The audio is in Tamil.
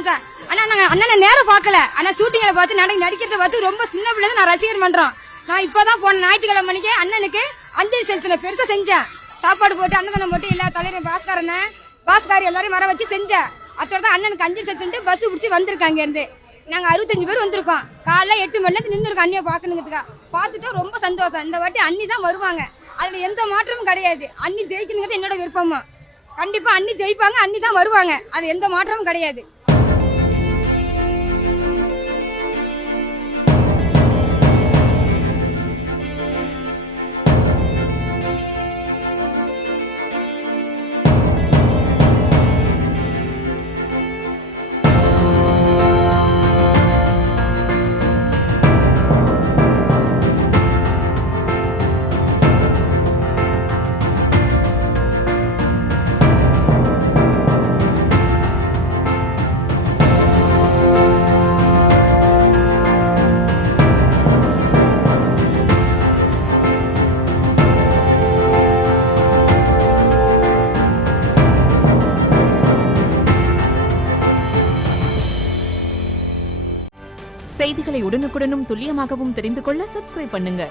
போனோம் சார். ஆனா நாங்க அண்ணனை நேரம் பார்க்கல. ஆனா ஷூட்டிங்ல பார்த்து நடிக்கிறத பார்த்து ரொம்ப சின்ன பிள்ளை நான் ரசிகர் பண்றோம். நான் இப்பதான் போன ஞாயிற்றுக்கிழமை மணிக்கு அண்ணனுக்கு அஞ்சலி செலுத்தின பெருசா செஞ்சேன். சாப்பாடு போட்டு அன்னதானம் போட்டு எல்லா தலைவரும் பாஸ்காரி எல்லாரையும் வர வச்சு செஞ்சேன். அதோட தான் அண்ணனுக்கு அஞ்சலி செலுத்திட்டு பஸ் பிடிச்சி வந்திருக்காங்க இருந்து. நாங்க 65 பேர் வந்திருக்கோம். காலைல 8 மணி நேரத்துக்கு நின்று இருக்கோம் அண்ணியை பாக்கணுங்கிறதுக்கா. பார்த்துட்டு ரொம்ப சந்தோஷம். இந்த வாட்டி அண்ணி தான் வருவாங்க. அதுல எந்த மாற்றமும் கிடையாது. அண்ணி ஜெயிக்கணுங்கிறது என்னோட விருப்பமா. கண்டிப்பா அண்ணி ஜெயிப்பாங்க, அண்ணி தான் வருவாங்க. அது எந்த மாற்றமும் கிடையாது. செய்திகளை உடனுக்குடனும் துல்லியமாகவும் தெரிந்து கொள்ள சப்ஸ்கிரைப் பண்ணுங்க.